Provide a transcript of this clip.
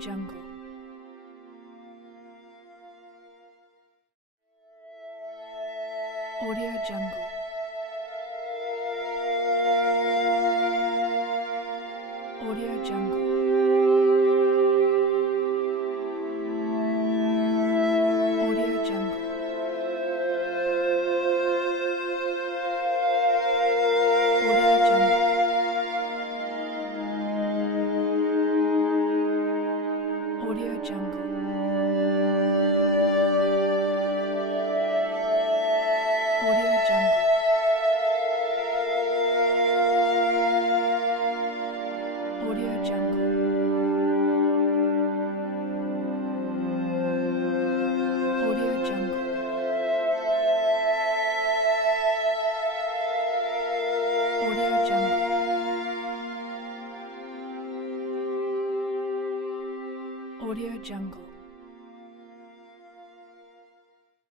Jungle. Audio Jungle. Audio Jungle. Audio Jungle. Audio Jungle. Audio Jungle. Audio Jungle. Audio Jungle. Audio Jungle. Audio Jungle. Audio Jungle.